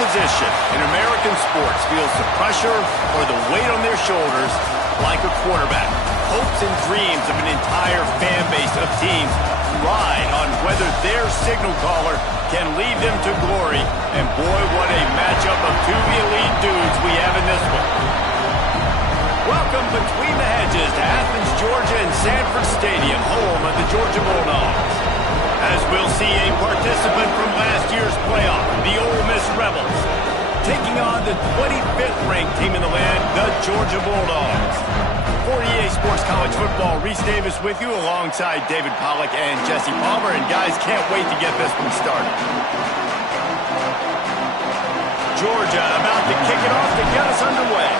position in American sports feels the pressure or the weight on their shoulders like a quarterback. Hopes and dreams of an entire fan base of teams ride on whether their signal caller can lead them to glory. And boy, what a matchup of two elite dudes we have in this one. Welcome between the hedges to Athens, Georgia and Sanford Stadium, home of the Georgia Bulldogs. As we'll see a participant from last year's playoff, the Ole Miss Rebels, taking on the 25th ranked team in the land, the Georgia Bulldogs. For EA Sports College Football, Reese Davis with you alongside David Pollack and Jesse Palmer. And guys, can't wait to get this one started. Georgia about to kick it off to get us underway.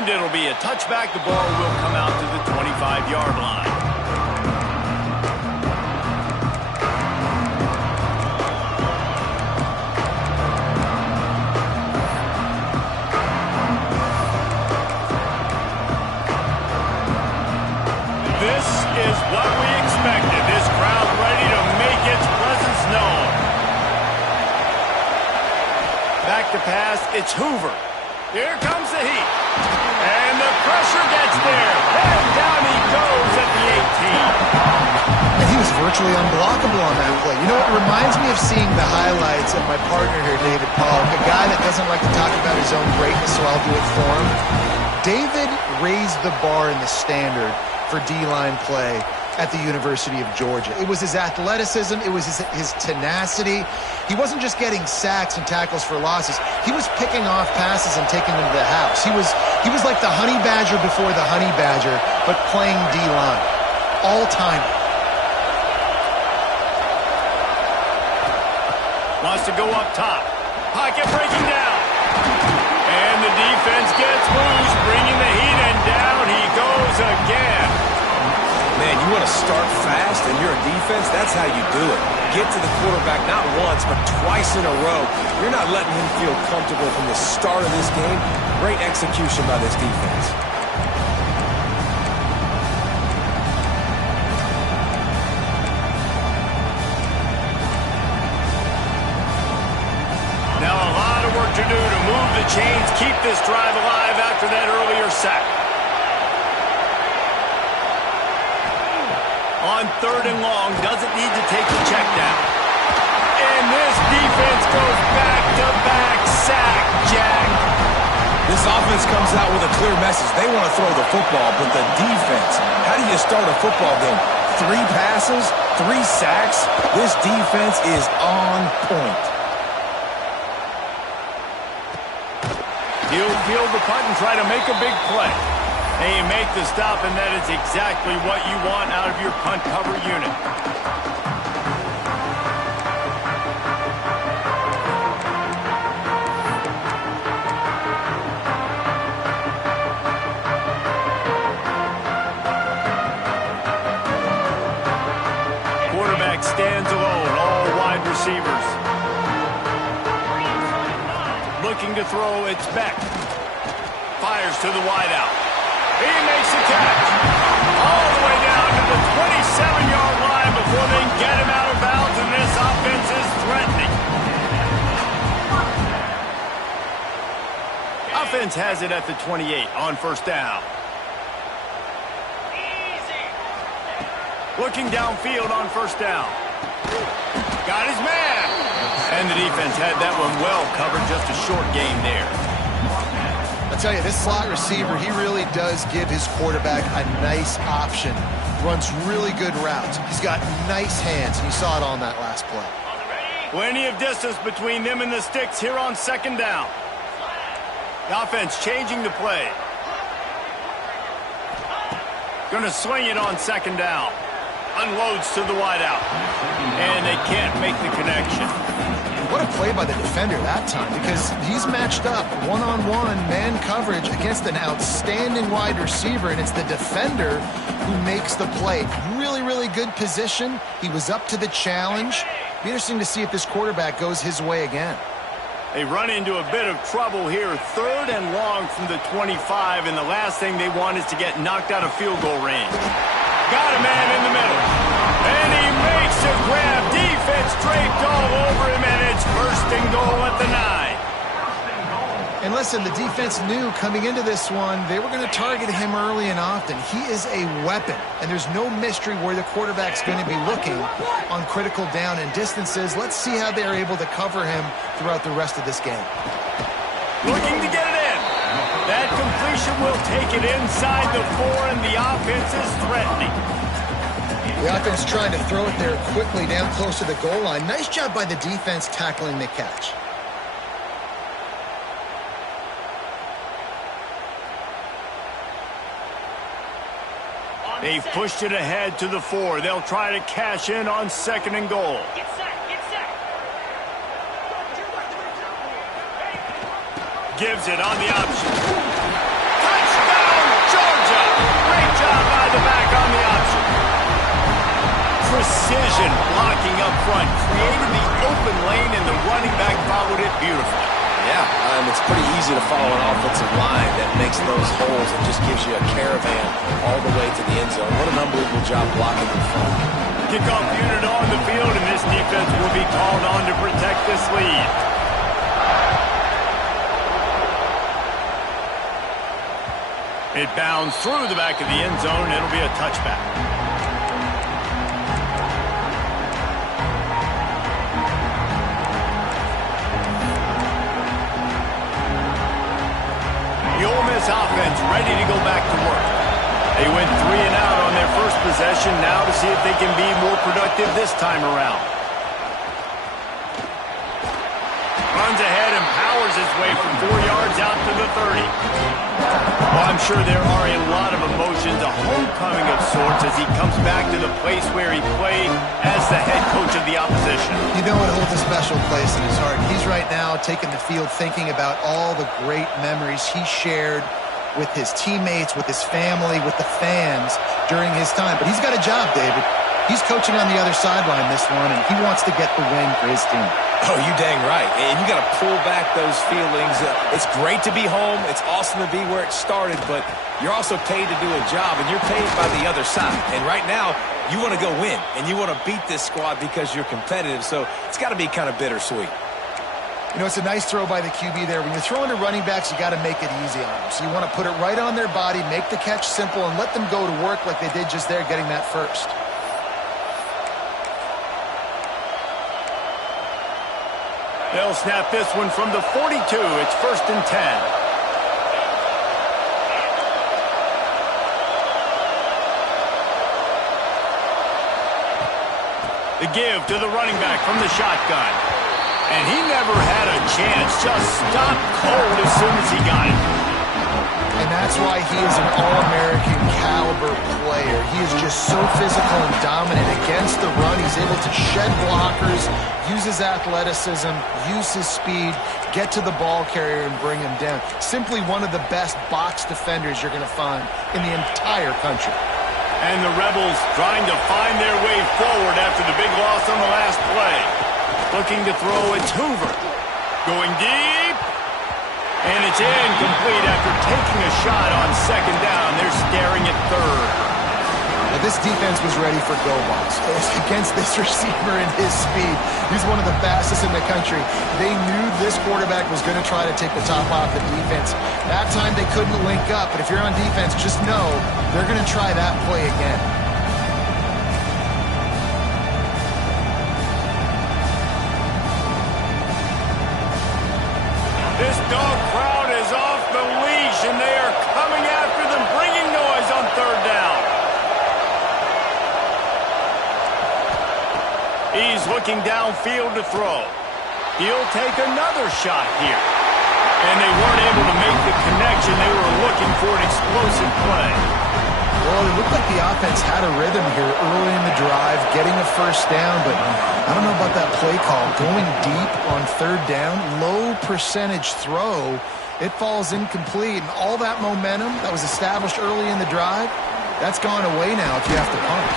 And it'll be a touchback. The ball will come out to the 25-yard line. This is what we expected. This crowd ready to make its presence known. Back to pass, it's Hoover. Here comes the heat. And the pressure gets there. And down he goes at the 18. And he was virtually unblockable on that play. You know, it reminds me of seeing the highlights of my partner here, David Pollock, a guy that doesn't like to talk about his own greatness, so I'll do it for him. David raised the bar in the standard for D-line play at the University of Georgia. It was his athleticism. It was his tenacity. He wasn't just getting sacks and tackles for losses. He was picking off passes and taking them to the house. He was like the honey badger before the honey badger, but playing D-line. All-time. Wants to go up top. Pocket breaking down. And the defense gets loose, bringing the heat, and down he goes again. Man, you want to start fast and you're a defense, that's how you do it. Get to the quarterback not once, but twice in a row. You're not letting him feel comfortable from the start of this game. Great execution by this defense. Now a lot of work to do to move the chains, keep this drive alive after that earlier sack. On 3rd and long, doesn't need to take the check down. And this defense goes back-to-back sack, Jack. This offense comes out with a clear message. They want to throw the football, but the defense, how do you start a football game? 3 passes, 3 sacks. This defense is on point. He'll field the punt and try to make a big play. They make the stop, and that is exactly what you want out of your punt cover unit. Quarterback stands alone, all wide receivers. Looking to throw, it's Beck. Fires to the wideout. He makes the catch. All the way down to the 27-yard line before they can get him out of bounds, and this offense is threatening. Offense has it at the 28 on 1st down. Looking downfield on 1st down. Got his man. And the defense had that one well covered, just a short game there. I'll tell you, this slot receiver, he really does give his quarterback a nice option. Runs really good routes. He's got nice hands, and you saw it on that last play. Plenty of distance between them and the sticks here on 2nd down. The offense changing the play. Going to swing it on 2nd down. Unloads to the wideout. And they can't make the connection. What a play by the defender that time, because he's matched up one-on-one man coverage against an outstanding wide receiver, and it's the defender who makes the play. Really, really good position. He was up to the challenge. Be interesting to see if this quarterback goes his way again. They run into a bit of trouble here. 3rd and long from the 25, and the last thing they want is to get knocked out of field goal range. got a man in the middle. And he makes a grab. Defense draped all over him, and it's first and goal at the 9. And listen, the defense knew coming into this one, they were going to target him early and often. He is a weapon, and there's no mystery where the quarterback's going to be looking on critical down and distances. Let's see how they're able to cover him throughout the rest of this game. Looking to get it in. That completion will take it inside the 4, and the offense is threatening. The offense trying to throw it there quickly down close to the goal line. Nice job by the defense tackling the catch. They've pushed it ahead to the 4. They'll try to cash in on 2nd and goal. Get set, get set. Gives it on the option. Touchdown, Georgia! Great job by the back on the option. Precision blocking up front. Created the open lane, and the running back followed it beautifully. Yeah, it's pretty easy to follow an offensive line that makes those holes and just gives you a caravan all the way to the end zone. What an unbelievable job blocking in front. Kickoff unit on the field, and this defense will be called on to protect this lead. It bounds through the back of the end zone, and it'll be a touchback. The Ole Miss offense ready to go back to work. They went 3 and out on their first possession, now to see if they can be more productive this time around. Runs ahead and powers his way from 4 yards out to the 30. Well, I'm sure there are a lot of emotions, a homecoming of sorts, as he comes back to the place where he played as the head coach of the opposition. You know it holds a special place in his heart. He's right now taking the field thinking about all the great memories he shared with his teammates, with his family, with the fans during his time. But he's got a job, David. He's coaching on the other sideline this one, and he wants to get the win for his team. Oh, you dang right. And you got to pull back those feelings. It's great to be home. It's awesome to be where it started, but you're also paid to do a job, and you're paid by the other side. And right now, you want to go win, and you want to beat this squad because you're competitive, so it's got to be kind of bittersweet. You know, it's a nice throw by the QB there. When you're throwing to running backs, you got to make it easy on them. So you want to put it right on their body, make the catch simple, and let them go to work like they did just there, getting that first. They'll snap this one from the 42. It's 1st and 10. The give to the running back from the shotgun. And he never had a chance. Just stopped cold as soon as he got it. And that's why he is an All-American caliber player. He is just so physical and dominant against the run. He's able to shed blockers, use his athleticism, use his speed, get to the ball carrier and bring him down. Simply one of the best box defenders you're going to find in the entire country. And the Rebels trying to find their way forward after the big loss on the last play. Looking to throw, it's Hoover. Going deep. And it's incomplete after taking a shot on 2nd down. They're staring at 3rd. Now, this defense was ready for go balls. Against this receiver and his speed, he's one of the fastest in the country. They knew this quarterback was going to try to take the top off the defense. That time they couldn't link up, but if you're on defense, just know they're going to try that play again. This dog crowd is off the leash, and they are coming after them, bringing noise on 3rd down. He's looking downfield to throw. He'll take another shot here. And they weren't able to make the connection. They were looking for an explosive play. Well, it looked like the offense had a rhythm here early in the drive, getting a 1st down, but I don't know about that play call. Going deep on 3rd down, low percentage throw, it falls incomplete, and all that momentum that was established early in the drive, that's gone away now if you have to punt.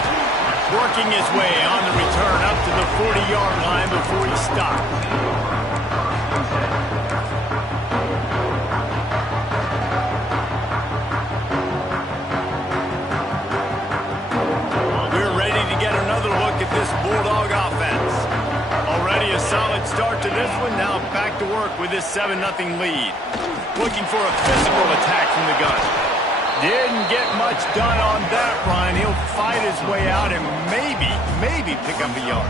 Working his way on the return up to the 40-yard line before he stopped. to work with this 7-0 lead. Looking for a physical attack from the gun. Didn't get much done on that run. He'll fight his way out and maybe pick up a yard.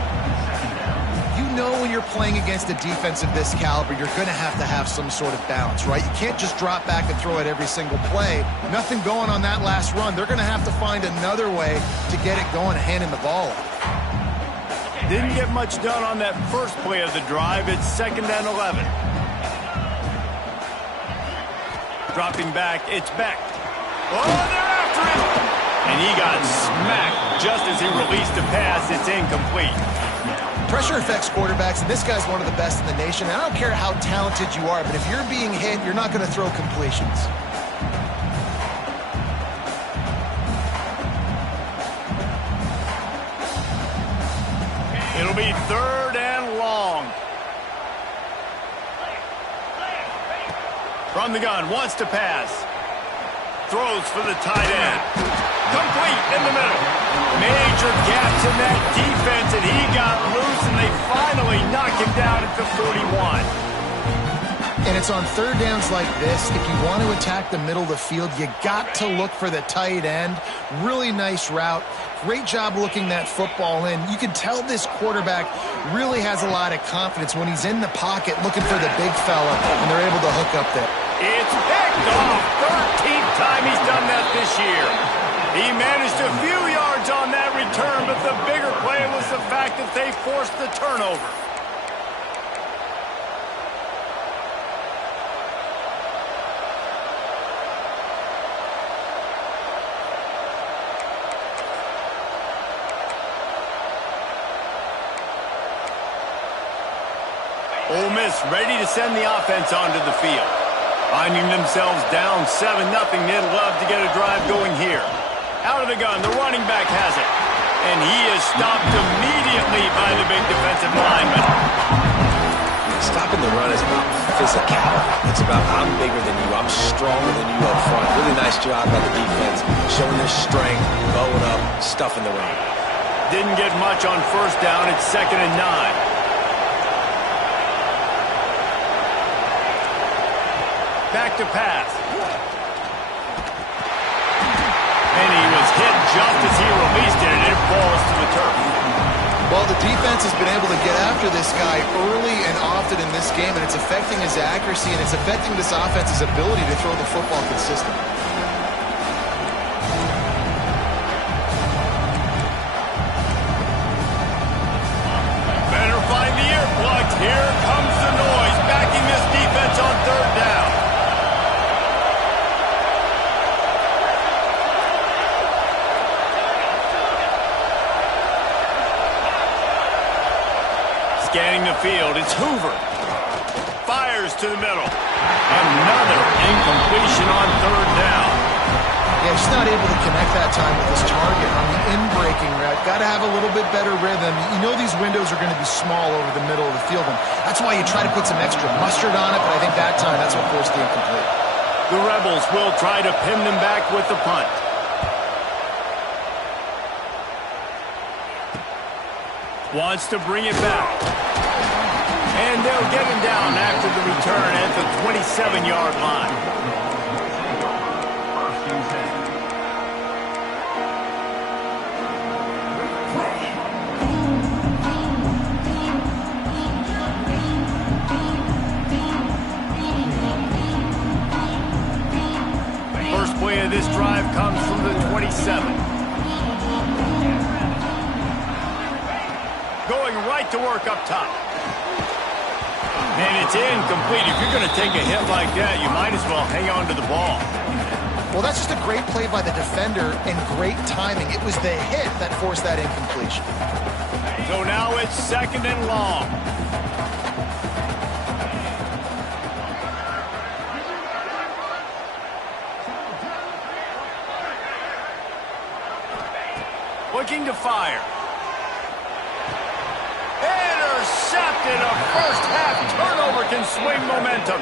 You know when you're playing against a defense of this caliber, you're going to have some sort of balance, right? You can't just drop back and throw it every single play. Nothing going on that last run. They're going to have to find another way to get it going, handing the ball off. Didn't get much done on that first play of the drive. It's 2nd and 11. Dropping back, it's Beck. Oh, they're after him! And he got smacked just as he released the pass. It's incomplete. Pressure affects quarterbacks, and this guy's one of the best in the nation. I don't care how talented you are, but if you're being hit, you're not going to throw completions. It'll be 3rd and long. From the gun, wants to pass. Throws for the tight end. Complete in the middle. Major gaps in that defense, and he got loose, and they finally knock him down at the 41. And it's on 3rd downs like this. If you want to attack the middle of the field, you got to look for the tight end. Really nice route. Great job looking that football in. You can tell this quarterback really has a lot of confidence when he's in the pocket looking for the big fella, and they're able to hook up there. It's picked off. 13th time he's done that this year. He managed a few yards on that return, but the bigger play was the fact that they forced the turnover. Ole Miss ready to send the offense onto the field. Finding themselves down 7-0, they'd love to get a drive going here. Out of the gun, the running back has it. And he is stopped immediately by the big defensive lineman. Stopping the run is about physicality. It's about I'm bigger than you, I'm stronger than you up front. Really nice job by the defense, showing their strength, bowing up, stuffing the run. Didn't get much on 1st down, it's 2nd and 9. Back to pass. And he was hit just as he released it, and it falls to the turf. Well, the defense has been able to get after this guy early and often in this game, and it's affecting his accuracy, and it's affecting this offense's ability to throw the football consistently. Better find the earplugs. Here comes the noise, backing this defense on 3rd down. Scanning the field, it's Hoover. Fires to the middle. Another incompletion on 3rd down. Yeah, just not able to connect that time with his target on the in-breaking route. Got to have a little bit better rhythm. You know these windows are going to be small over the middle of the field, and that's why you try to put some extra mustard on it, but I think that time that's what forced the incomplete. The Rebels will try to pin them back with the punt. Wants to bring it back. And they'll get him down after the return at the 27-yard line. First play of this drive comes from the 27. Going right to work up top. And it's incomplete. If you're going to take a hit like that, you might as well hang on to the ball. Well, that's just a great play by the defender and great timing. It was the hit that forced that incompletion. So now it's 2nd and long. Looking to fire. Intercepted. A first-half turnover can swing momentum.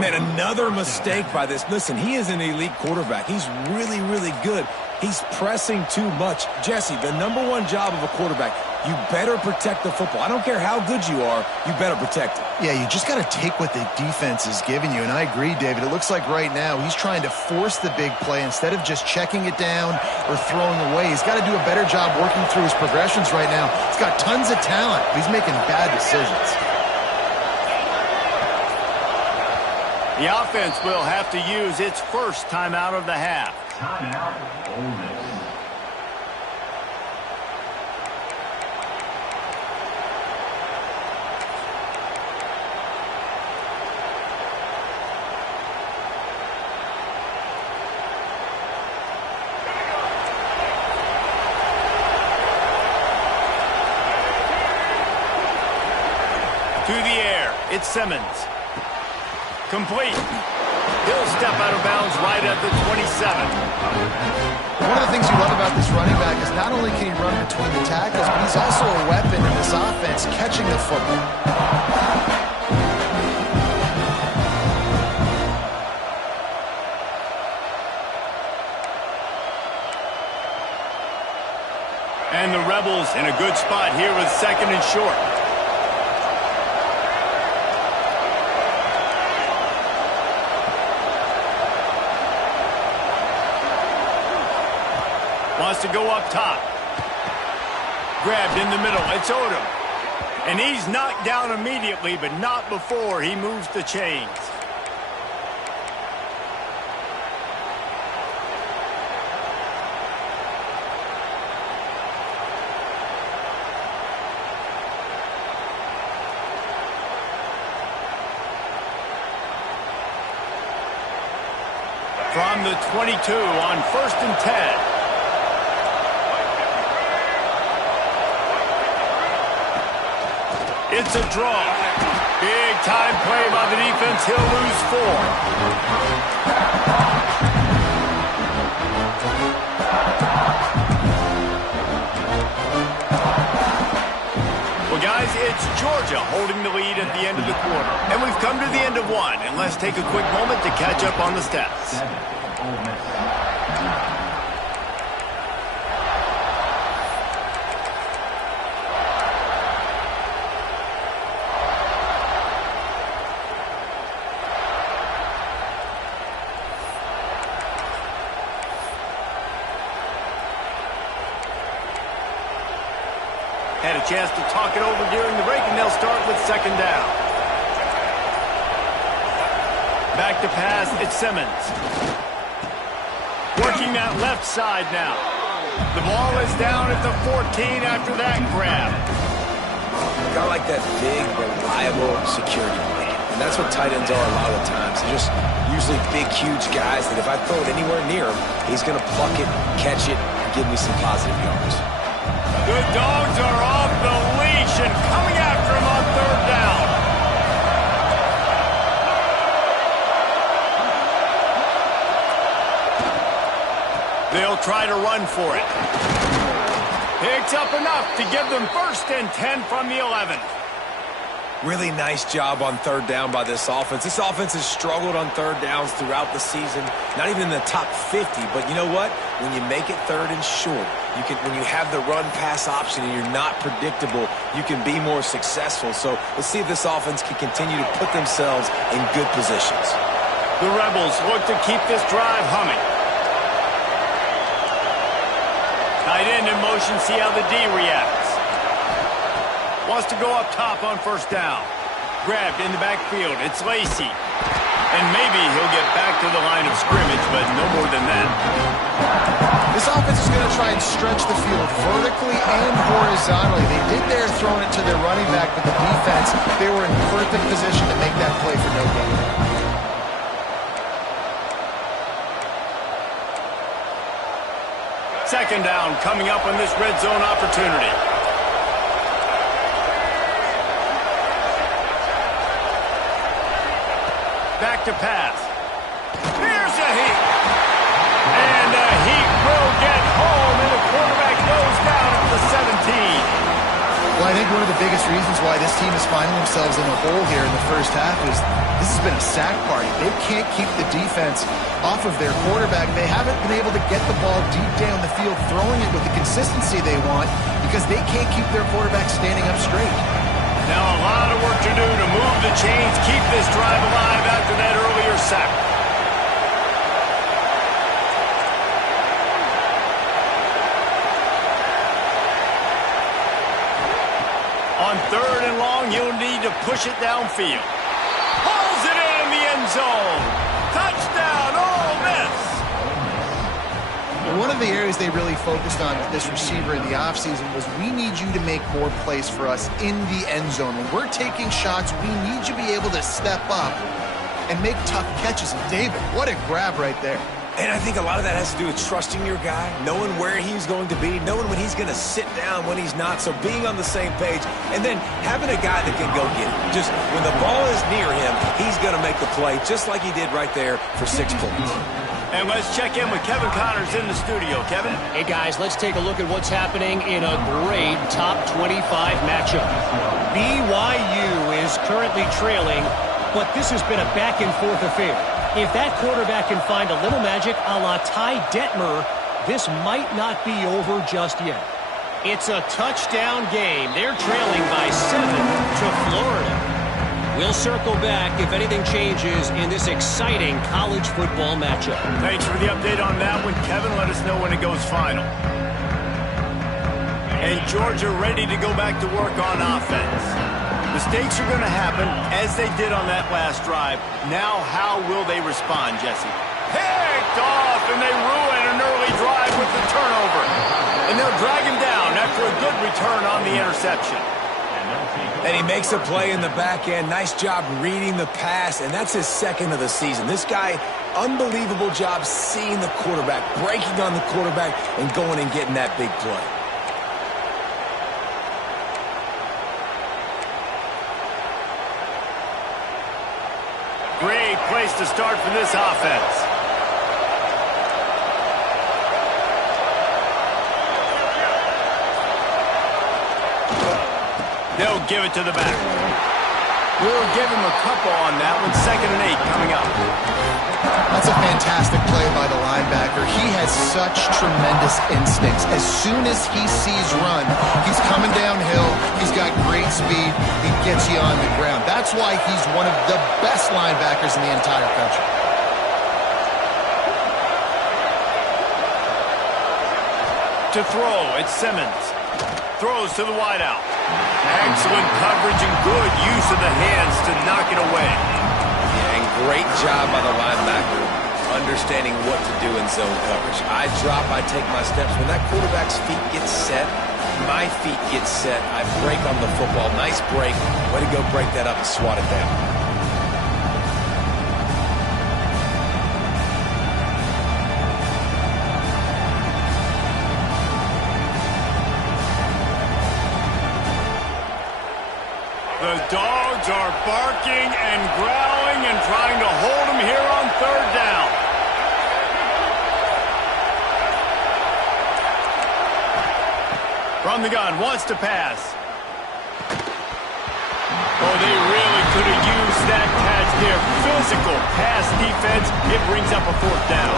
Man, another mistake by this. Listen, he is an elite quarterback. He's really, really good. He's pressing too much. Jesse, the #1 job of a quarterback, You better protect the football. I don't care how good you are, you better protect it. Yeah, you just got to take what the defense is giving you, and I agree, David. It looks like right now he's trying to force the big play instead of just checking it down or throwing away. He's got to do a better job working through his progressions right now. He's got tons of talent, but he's making bad decisions. The offense will have to use its first timeout of the half. Timeout, Ole Miss. To the air, it's Simmons. Complete. He'll step out of bounds right at the 27. One of the things you love about this running back is not only can he run between the tackles, but he's also a weapon in this offense catching the football. And the Rebels in a good spot here with second and short. Wants to go up top. Grabbed in the middle. It's Odom. And he's knocked down immediately, but not before he moves the chains. From the 22 on 1st and 10. It's a draw. Big time play by the defense. He'll lose 4. Well, guys, it's Georgia holding the lead at the end of the quarter. And we've come to the end of one. And let's take a quick moment to catch up on the stats. Ole Miss. Had a chance to talk it over during the break, and they'll start with second down. Back to pass, it's Simmons. Working that left side now. The ball is down at the 14 after that grab. Got like that big, reliable security blanket. And that's what tight ends are a lot of the times. They're just usually big, huge guys that if I throw it anywhere near him, he's going to pluck it, catch it, and give me some positive yards. The Dogs are off the leash and coming after him on third down. They'll try to run for it. Picks up enough to give them 1st and 10 from the 11. Really nice job on third down by this offense. This offense has struggled on third downs throughout the season. Not even in the top 50, but you know what? When you make it third and short, when you have the run-pass option and you're not predictable, you can be more successful. So let's see if this offense can continue to put themselves in good positions. The Rebels look to keep this drive humming. Tight end in motion, see how the D reacts. Wants to go up top on 1st down. Grabbed in the backfield. It's Lacey. And maybe he'll get back to the line of scrimmage, but no more than that. This offense is going to try and stretch the field vertically and horizontally. They did there throwing it to their running back, but the defense, they were in perfect position to make that play for no gain. Second down coming up on this red zone opportunity. Back to pass. Here's a heat. And the heat will get home, and the quarterback goes down at the 17. Well, I think one of the the biggest reasons why this team is finding themselves in a hole here in the first half is this has been a sack party. They can't keep the defense off of their quarterback. They haven't been able to get the ball deep down the field, throwing it with the consistency they want because they can't keep their quarterback standing up straight. Now a lot of work to do to move the chains, keep this drive alive after that earlier sack. On 3rd and long, you'll need to push it downfield. Pulls it in the end zone. Touchdown, Ole Miss. One of the areas they really focused on with this receiver in the offseason was we need you to make more plays for us in the end zone. When we're taking shots, we need you to be able to step up and make tough catches. And David, what a grab right there. And I think a lot of that has to do with trusting your guy, knowing where he's going to be, knowing when he's going to sit down, when he's not, so being on the same page, and then having a guy that can go get it. Just when the ball is near him, he's going to make the play, just like he did right there for 6 points. And let's check in with Kevin Connors in the studio. Kevin? Hey, guys, let's take a look at what's happening in a great top 25 matchup. BYU is currently trailing, but this has been a back-and-forth affair. If that quarterback can find a little magic a la Ty Detmer, this might not be over just yet. It's a touchdown game. They're trailing by 7 to Florida. We'll circle back if anything changes in this exciting college football matchup. Thanks for the update on that one, Kevin. Let us know when it goes final. And Georgia ready to go back to work on offense. Mistakes are going to happen, as they did on that last drive. Now, how will they respond, Jesse? Picked off, and they ruin an early drive with the turnover. And they'll drag him down after a good return on the interception. And he makes a play in the back end. Nice job reading the pass, and that's his 2nd of the season. This guy, unbelievable job seeing the quarterback, breaking on the quarterback, and going and getting that big play. Great place to start for this offense. They'll give it to the back. We'll give him a couple on that one. 2nd and 8 coming up. That's a fantastic play by the linebacker. He has such tremendous instincts. As soon as he sees run, he's coming downhill. He's got great speed. He gets you on the ground. That's why he's one of the best linebackers in the entire country. To throw, it's Simmons. Throws to the wideout. Excellent coverage and good use of the hands to knock it away. Yeah, and great job by the linebacker understanding what to do in zone coverage. I drop, I take my steps. When that quarterback's feet get set, my feet get set. I break on the football. Nice break. Way to go break that up and swat it down. The Dogs are barking and growling and trying to hold him here on 3rd down. From the gun, wants to pass. Oh, they really could have used that catch there. Physical pass defense. It brings up a 4th down.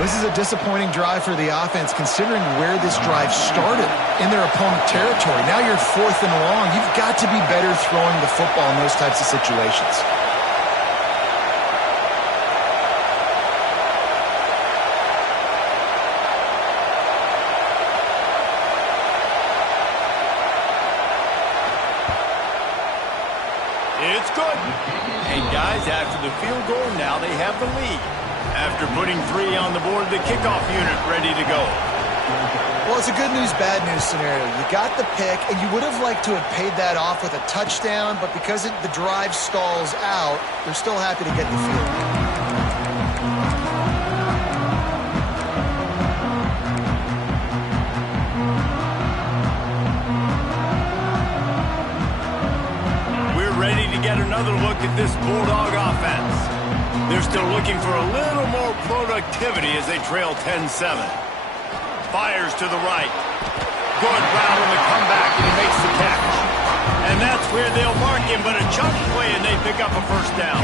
This is a disappointing drive for the offense considering where this drive started in their opponent territory. Now you're 4th and long. You've got to be better throwing the football in those types of situations. It's good. And guys, after the field goal, now they have the lead. After putting 3 on the board, the kickoff unit ready to go. Well, it's a good news, bad news scenario. You got the pick, and you would have liked to have paid that off with a touchdown, but because the drive stalls out, they're still happy to get the field goal. Ready to get another look at this Bulldog offense. They're still looking for a little more productivity as they trail 10-7. Fires to the right. Good route on the comeback, and he makes the catch. And that's where they'll mark him, but a chunk play and they pick up a first down.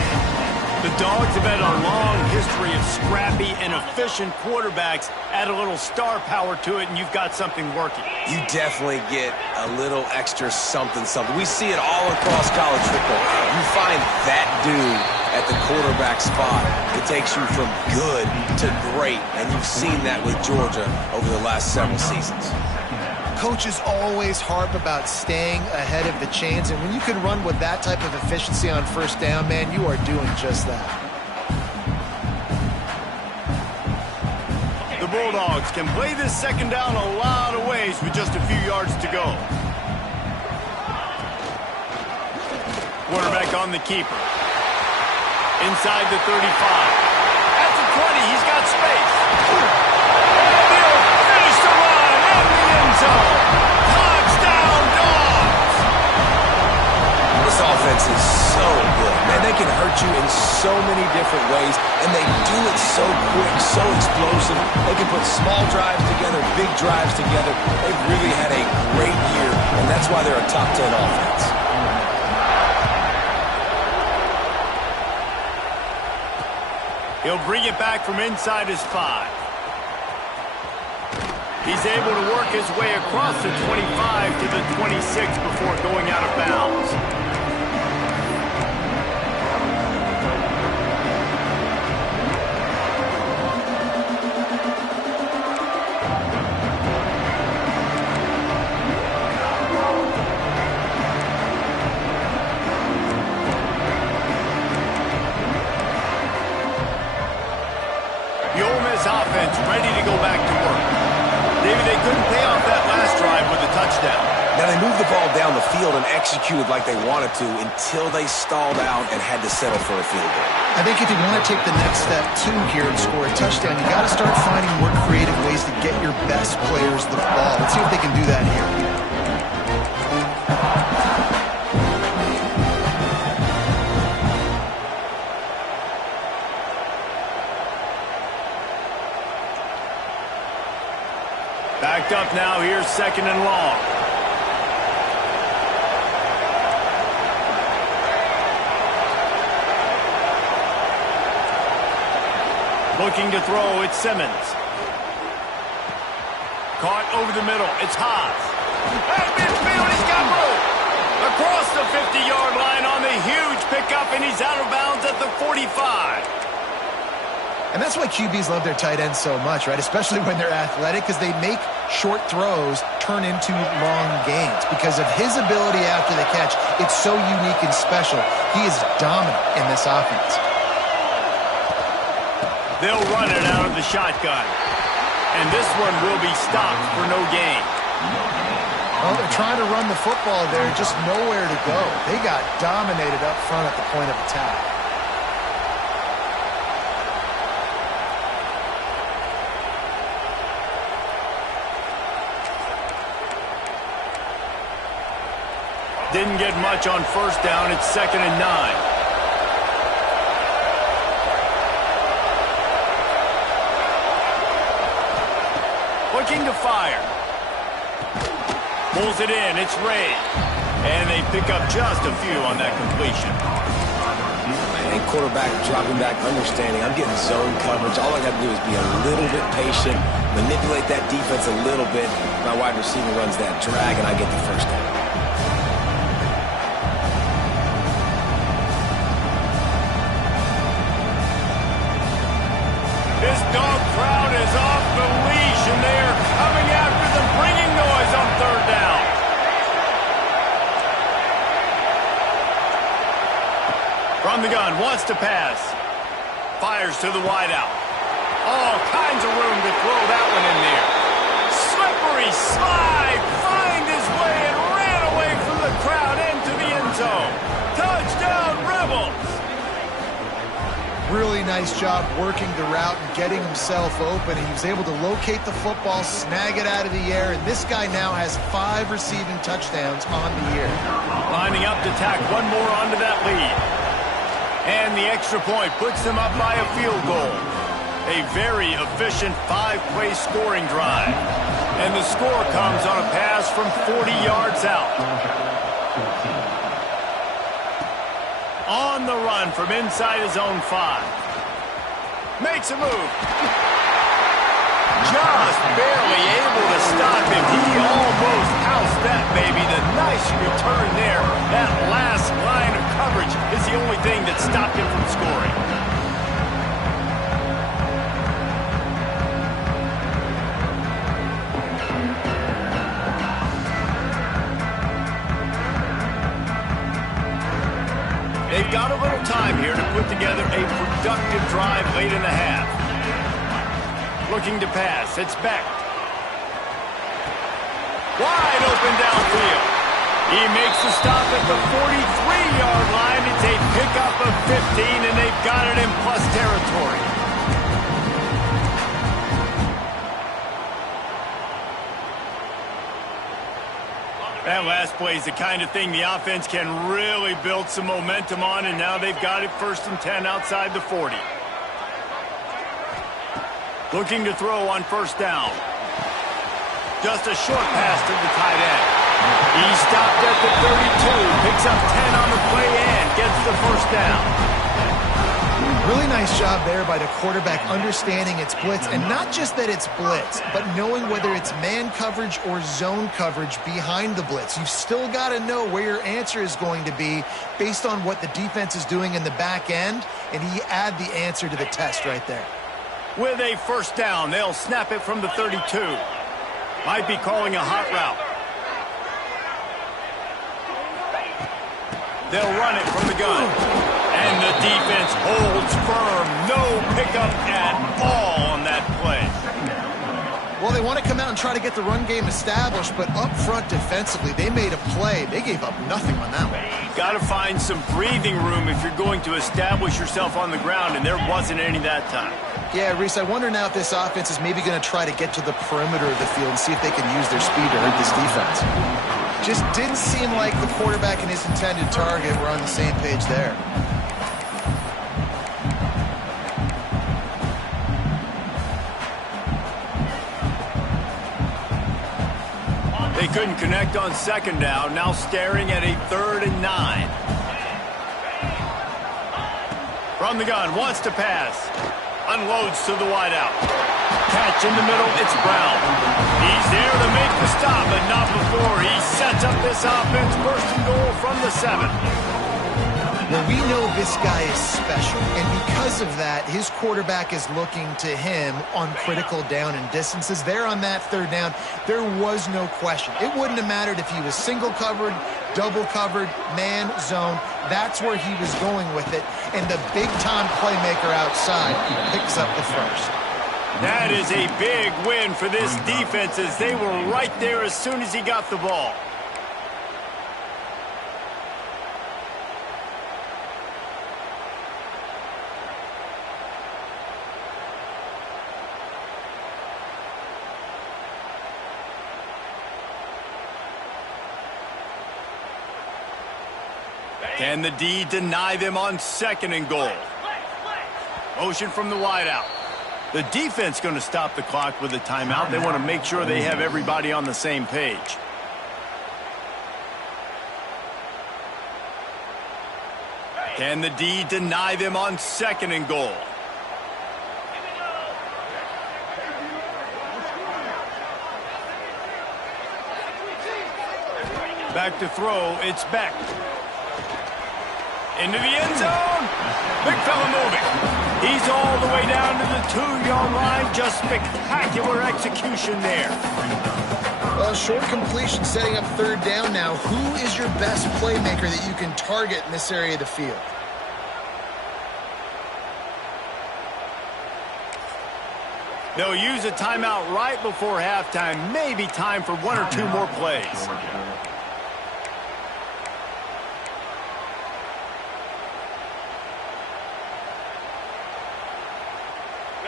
The Dogs have had a long history of scrappy and efficient quarterbacks. Add a little star power to it, and you've got something working. You definitely get a little extra something. We see it all across college football. You find that dude at the quarterback spot. It takes you from good to great, and you've seen that with Georgia over the last several seasons. Coaches always harp about staying ahead of the chains, and when you can run with that type of efficiency on first down, man, you are doing just that. The Bulldogs can play this second down a lot of ways with just a few yards to go. Quarterback on the keeper. Inside the 35. At the 20, he's got space. And he'll finish the run in the end zone. Touchdown, Dogs! This offense is so good. Man, they can hurt you in so many different ways, and they do it so quick, so explosive. They can put small drives together, big drives together. They've really had a great year, and that's why they're a top 10 offense. He'll bring it back from inside his 5. He's able to work his way across the 25 to the 26 before going out of bounds. The Ole Miss offense ready to go back to work. David, they couldn't pay off that last drive with a touchdown. Now, they moved the ball down the field and executed like they wanted to until they stalled out and had to settle for a field goal. I think if you want to take the next step, too, here and score a touchdown, you got to start finding more creative ways to get your best players the ball. Let's see if they can do that here. Backed up now, here's second and long. Looking to throw, it's Simmons. Caught over the middle, it's Haas. At midfield, he's got room. Across the 50-yard line on the huge pickup, and he's out of bounds at the 45. And that's why QBs love their tight ends so much, right? Especially when they're athletic, because they make short throws turn into long gains. Because of his ability after the catch, it's so unique and special. He is dominant in this offense. They'll run it out of the shotgun. And this one will be stopped for no gain. Well, they're trying to run the football there, just nowhere to go. They got dominated up front at the point of attack. Didn't get much on first down. It's 2nd and 9. Looking to fire. Pulls it in. It's Ray. And they pick up just a few on that completion. And quarterback dropping back, understanding I'm getting zone coverage. All I got to do is be a little bit patient, manipulate that defense a little bit. My wide receiver runs that drag, and I get the first down. This dog crowd is off the leash, and they are coming after them, bringing noise on third down. From the gun, wants to pass. Fires to the wideout. All kinds of room to throw that one in there. Slippery slide, find his way and ran away from the crowd into the end zone. Touchdown, Rebels! Really nice job working the route and getting himself open. He was able to locate the football, snag it out of the air, and this guy now has 5 receiving touchdowns on the year. Lining up to tack one more onto that lead. And the extra point puts them up by a field goal. A very efficient 5-play scoring drive. And the score comes on a pass from 40 yards out. On the run from inside his own 5. Makes a move. Just barely able to stop him. He almost housed that baby. The nice return there. That last line of coverage is the only thing that stopped him from scoring. They've got a little time here to put together a productive drive late in the half. Looking to pass. It's Beck. Wide open downfield. He makes the stop at the 43-yard line. It's a pickup of 15, and they've got it in plus territory. That last play is the kind of thing the offense can really build some momentum on, and now they've got it 1st and 10 outside the 40. Looking to throw on 1st down. Just a short pass to the tight end. He stopped at the 32, picks up 10 on the play and gets the 1st down. Really nice job there by the quarterback understanding it's blitz, and not just that it's blitz, but knowing whether it's man coverage or zone coverage behind the blitz. You've still got to know where your answer is going to be based on what the defense is doing in the back end, and he add the answer to the test right there. With a 1st down, they'll snap it from the 32. Might be calling a hot route. They'll run it from the gun. And the defense holds firm. No pickup at all on that play. Well, they want to come out and try to get the run game established, but up front defensively, they made a play. They gave up nothing on that one. Got to find some breathing room if you're going to establish yourself on the ground, and there wasn't any that time. Yeah, Reese, I wonder now if this offense is maybe going to try to get to the perimeter of the field and see if they can use their speed to hurt this defense. Just didn't seem like the quarterback and his intended target were on the same page there. They couldn't connect on 2nd down, now staring at a 3rd and 9. From the gun, wants to pass. Unloads to the wideout. Catch in the middle, it's Brown. He's there to make the stop, but not before he sets up this offense. 1st and goal from the 7. Well, we know this guy is special, and because of that, his quarterback is looking to him on critical down and distances. There on that 3rd down, there was no question. It wouldn't have mattered if he was single covered, double covered, man, zone. That's where he was going with it, and the big-time playmaker outside picks up the 1st. That is a big win for this defense as they were right there as soon as he got the ball. Can the D deny them on 2nd and goal? Motion from the wideout. The defense going to stop the clock with a timeout. They want to make sure they have everybody on the same page. Can the D deny them on 2nd and goal? Back to throw, it's Beck. Into the end zone. Big fella moving. He's all the way down to the 2-yard line. Just spectacular execution there. Well, short completion setting up 3rd down now. Who is your best playmaker that you can target in this area of the field? They'll use a timeout right before halftime. Maybe time for 1 or 2 more plays.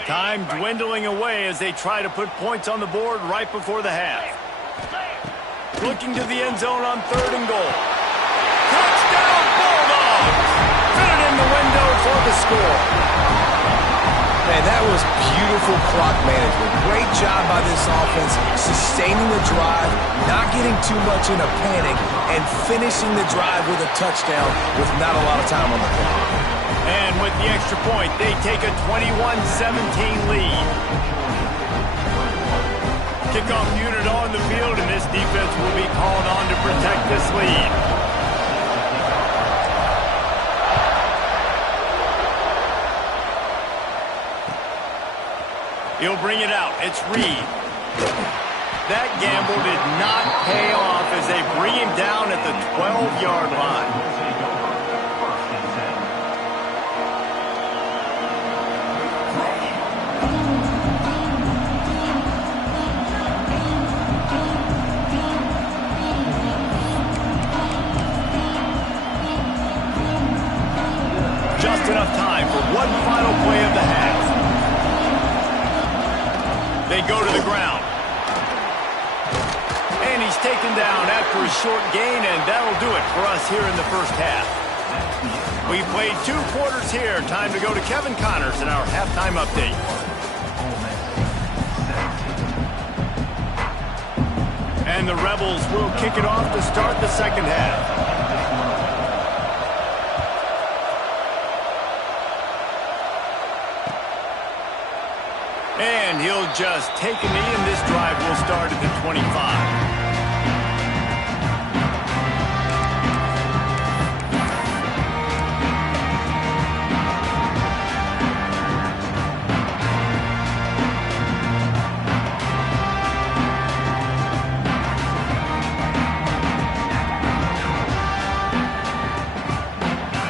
Time dwindling away as they try to put points on the board right before the half. Looking to the end zone on 3rd and goal. Touchdown Bulldogs! Fit it in the window for the score. Man, that was beautiful clock management. Great job by this offense, sustaining the drive, not getting too much in a panic, and finishing the drive with a touchdown with not a lot of time on the clock. And with the extra point, they take a 21-17 lead. Kickoff unit on the field, and this defense will be called on to protect this lead. He'll bring it out. It's Reed. That gamble did not pay off as they bring him down at the 12-yard line. Just enough time for one final play of the half. They go to the ground. And he's taken down after a short gain, and that'll do it for us here in the first half. We played 2 quarters here. Time to go to Kevin Connors in our halftime update. And the Rebels will kick it off to start the second half. And he'll just take a knee, and this drive will start at the 25.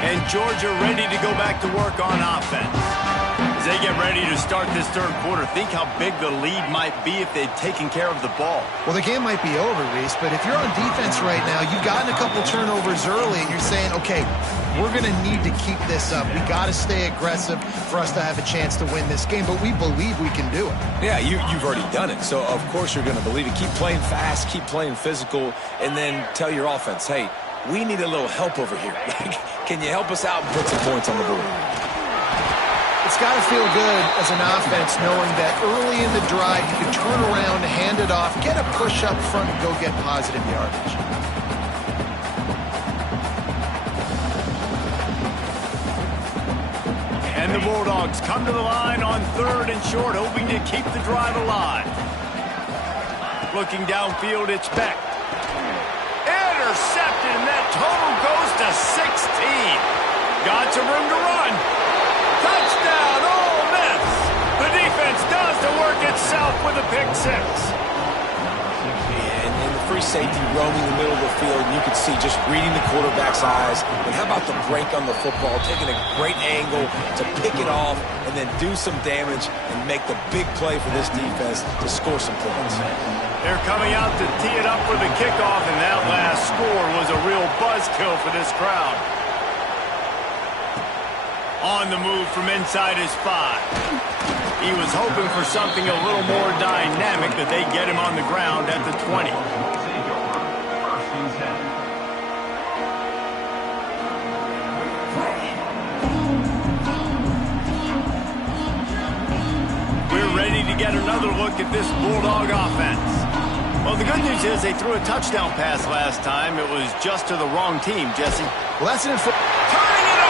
And Georgia ready to go back to work on offense. As they get ready to start this third quarter, think how big the lead might be if they'd taken care of the ball. Well, the game might be over, Reese, but if you're on defense right now, you've gotten a couple turnovers early, and you're saying, okay, we're going to need to keep this up. We got to stay aggressive for us to have a chance to win this game, but we believe we can do it. Yeah, you've already done it, so of course you're going to believe it. Keep playing fast, keep playing physical, and then tell your offense, hey, we need a little help over here. Can you help us out and put some points on the board? It's got to feel good as an offense knowing that early in the drive you can turn around, hand it off, get a push up front, and go get positive yardage. And the Bulldogs come to the line on 3rd and short, hoping to keep the drive alive. Looking downfield, it's Beck. Intercepted, and that total goes to 16. Got some room to run. Touchdown, Ole Miss. The defense does the work itself with a pick 6. And the free safety roaming the middle of the field, and you can see just reading the quarterback's eyes. And how about the break on the football, taking a great angle to pick it off and then do some damage and make the big play for this defense to score some points. They're coming out to tee it up for the kickoff, and that last score was a real buzzkill for this crowd. On the move from inside his 5. He was hoping for something a little more dynamic, but they get him on the ground at the 20. We're ready to get another look at this Bulldog offense. Well, the good news is they threw a touchdown pass last time. It was just to the wrong team, Jesse. Well, that's an Turning it on!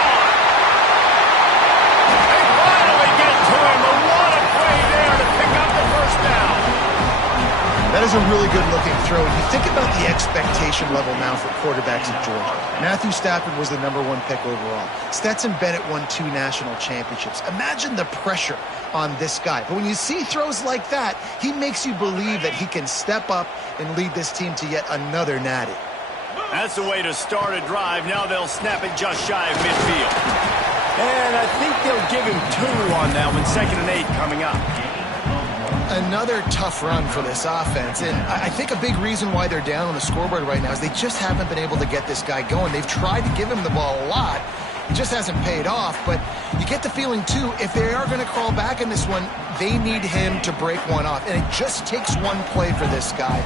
They finally get to him, but what a play there to pick up the first down. That is a really good-looking throw. And you think about the expectation level now for quarterbacks at Georgia. Matthew Stafford was the #1 pick overall. Stetson Bennett won 2 national championships. Imagine the pressure on this guy. But when you see throws like that, he makes you believe that he can step up and lead this team to yet another natty. That's the way to start a drive. Now they'll snap it just shy of midfield. And I think they'll give him 2 on that one. 2nd and 8 coming up. Another tough run for this offense, and I think a big reason why they're down on the scoreboard right now is they just haven't been able to get this guy going. They've tried to give him the ball a lot. It just hasn't paid off, but you get the feeling, too, if they are going to crawl back in this one, they need him to break one off, and it just takes one play for this guy.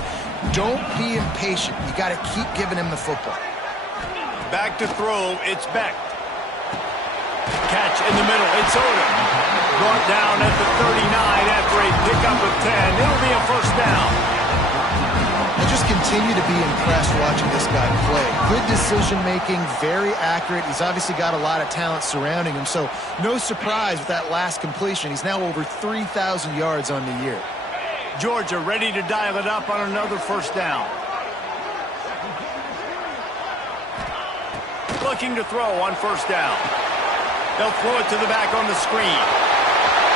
Don't be impatient. You got to keep giving him the football. Back to throw, it's Beck. Catch in the middle, it's Odom. Brought down at the 39 after a pickup of 10. It'll be a first down. I just continue to be impressed watching this guy play. Good decision-making, very accurate. He's obviously got a lot of talent surrounding him, so no surprise with that last completion. He's now over 3,000 yards on the year. Georgia ready to dial it up on another first down. Looking to throw on first down. They'll throw it to the back on the screen.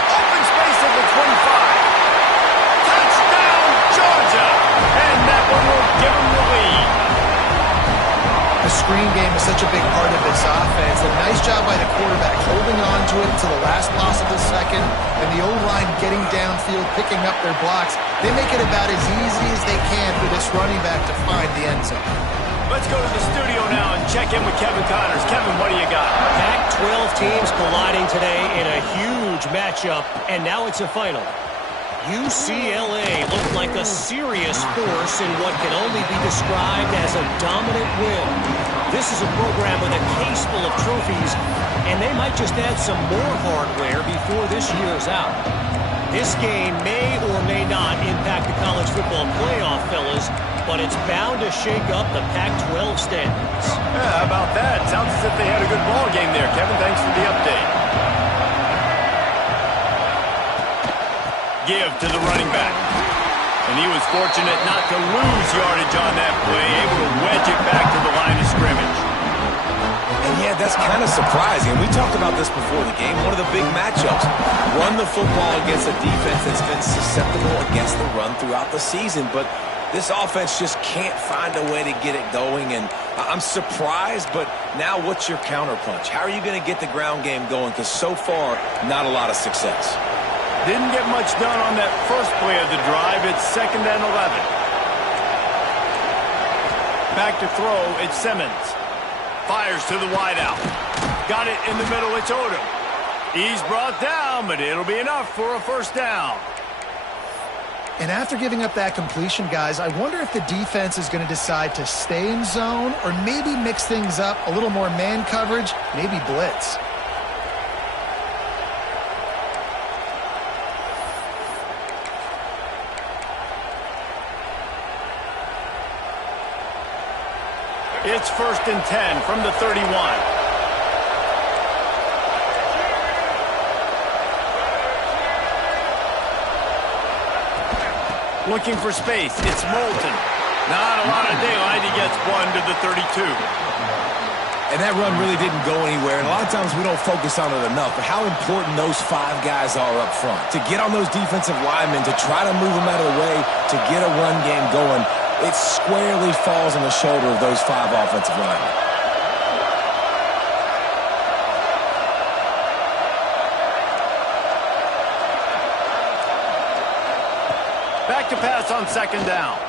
Open space at the 25. Touchdown, Georgia! And that one will give them the lead. The screen game is such a big part of this offense. A nice job by the quarterback holding on to it to the last possible second, and the O-line getting downfield, picking up their blocks. They make it about as easy as they can for this running back to find the end zone. Let's go to the studio now and check in with Kevin Connors. Kevin, what do you got? Pac-12 teams colliding today in a huge matchup, and now it's a final. UCLA looked like a serious force in what can only be described as a dominant win. This is a program with a case full of trophies, and they might just add some more hardware before this year is out. This game may or may not impact the college football playoff, fellas, but it's bound to shake up the Pac-12 standings. Yeah, how about that? Sounds as if they had a good ball game there, Kevin. Thanks for the update. Give to the running back. And he was fortunate not to lose yardage on that play, able to wedge it back to the line of scrimmage. And yeah, that's kind of surprising. And we talked about this before the game. One of the big matchups. Run the football against a defense that's been susceptible against the run throughout the season. But this offense just can't find a way to get it going. And I'm surprised, but now what's your counterpunch? How are you going to get the ground game going? Because so far, not a lot of success. Didn't get much done on that first play of the drive. It's 2nd and 11. Back to throw, it's Simmons. Fires to the wideout. Got it in the middle, it's Odom. He's brought down, but it'll be enough for a first down. And after giving up that completion, guys, I wonder if the defense is going to decide to stay in zone or maybe mix things up, a little more man coverage, maybe blitz. It's 1st and 10 from the 31. Looking for space. It's Moulton. Not a lot of daylight. He gets one to the 32. And that run really didn't go anywhere. And a lot of times we don't focus on it enough. But how important those 5 guys are up front. To get on those defensive linemen, to try to move them out of the way, to get a run game going. It squarely falls on the shoulder of those 5 offensive linemen. Back to pass on 2nd down.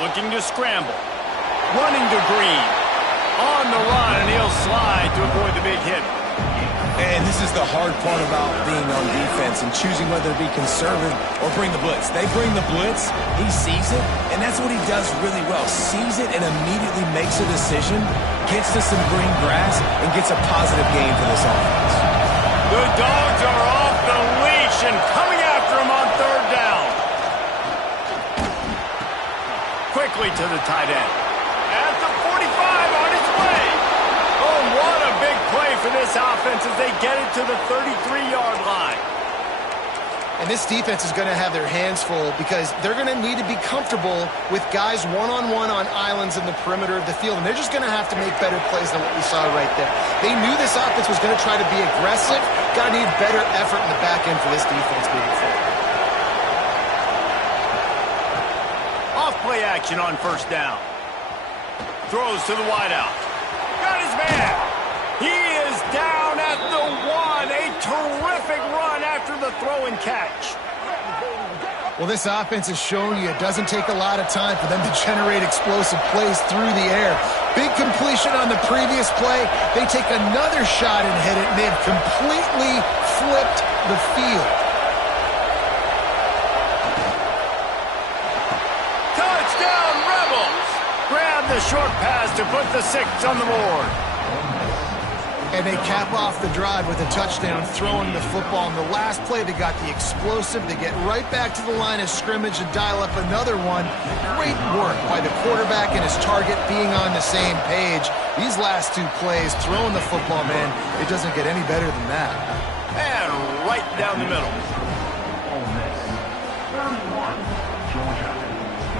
Looking to scramble. Running to Green. On the run, and he'll slide to avoid the big hit. And this is the hard part about being on defense and choosing whether to be conservative or bring the blitz. They bring the blitz, he sees it, and that's what he does really well. Sees it and immediately makes a decision, gets to some green grass, and gets a positive gain for this offense. The Dogs are off the leash and coming after him on 3rd down. Quickly to the tight end. At the 45 on its way. Oh, what a big play for this offense as they get it to the 33-yard line. And this defense is going to have their hands full because they're going to need to be comfortable with guys one-on-one on islands in the perimeter of the field. And they're just going to have to make better plays than what we saw right there. They knew this offense was going to try to be aggressive. Got to need better effort in the back end for this defense moving forward. Off play action on 1st down. Throws to the wideout. Got his man. He is down at the 1. A terrific run after the throw and catch. Well, this offense has shown you it doesn't take a lot of time for them to generate explosive plays through the air. Big completion on the previous play. They take another shot and hit it, and they've completely flipped the field. Touchdown, Rebels! Grab the short pass to put the 6 on the board. And they cap off the drive with a touchdown, throwing the football. In the last play, they got the explosive to get right back to the line of scrimmage and dial up another one. Great work by the quarterback and his target being on the same page. These last two plays, throwing the football, man, it doesn't get any better than that. And right down the middle. Ole Miss. 31. Georgia.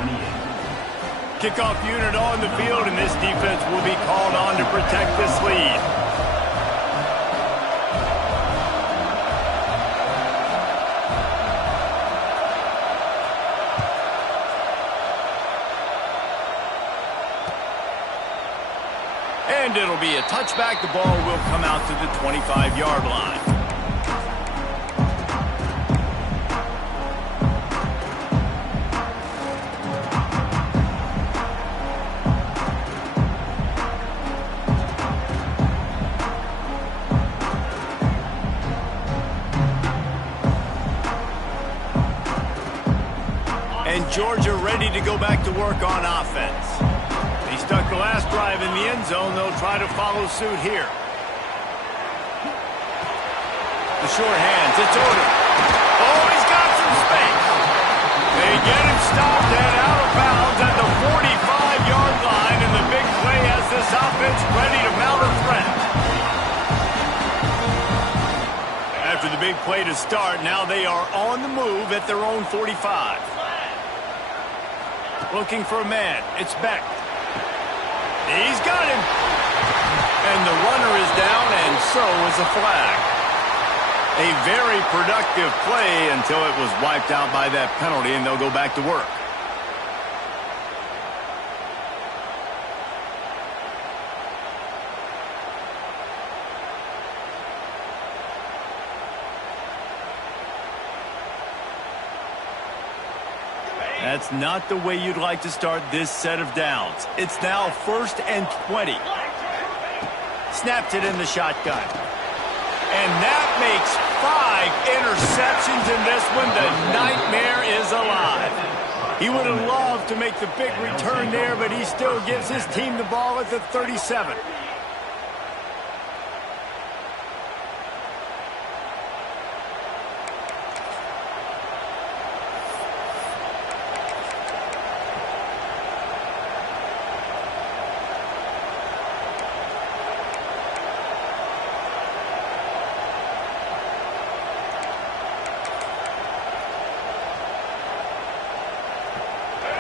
28. Kickoff unit on the field, and this defense will be called on to protect this lead. And it'll be a touchback. The ball will come out to the 25-yard line. And Georgia ready to go back to work on offense. He stuck the last drive in the end zone. They'll try to follow suit here. The short hands. It's ordered. Oh, he's got some space. They get him stopped and out of bounds at the 45-yard line, and the big play has this offense ready to mount a threat. After the big play to start, now they are on the move at their own 45. Looking for a man. It's Beck. He's got him. And the runner is down, and so is a flag. A very productive play until it was wiped out by that penalty, and they'll go back to work. That's not the way you'd like to start this set of downs. It's now 1st and 20. Snapped it in the shotgun. And that makes 5 interceptions in this one. The nightmare is alive. He would have loved to make the big return there, but he still gives his team the ball at the 37.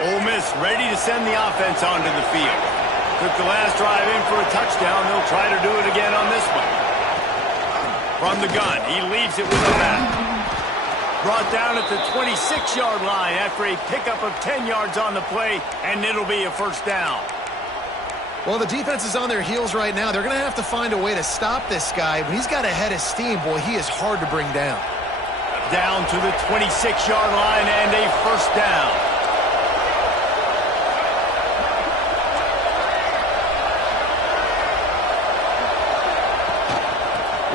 Ole Miss ready to send the offense onto the field. Took the last drive in for a touchdown. They'll try to do it again on this one. From the gun, he leaves it with a back. Brought down at the 26-yard line after a pickup of 10 yards on the play, and it'll be a first down. Well, the defense is on their heels right now. They're going to have to find a way to stop this guy. When he's got a head of steam, boy, he is hard to bring down. Down to the 26-yard line and a first down.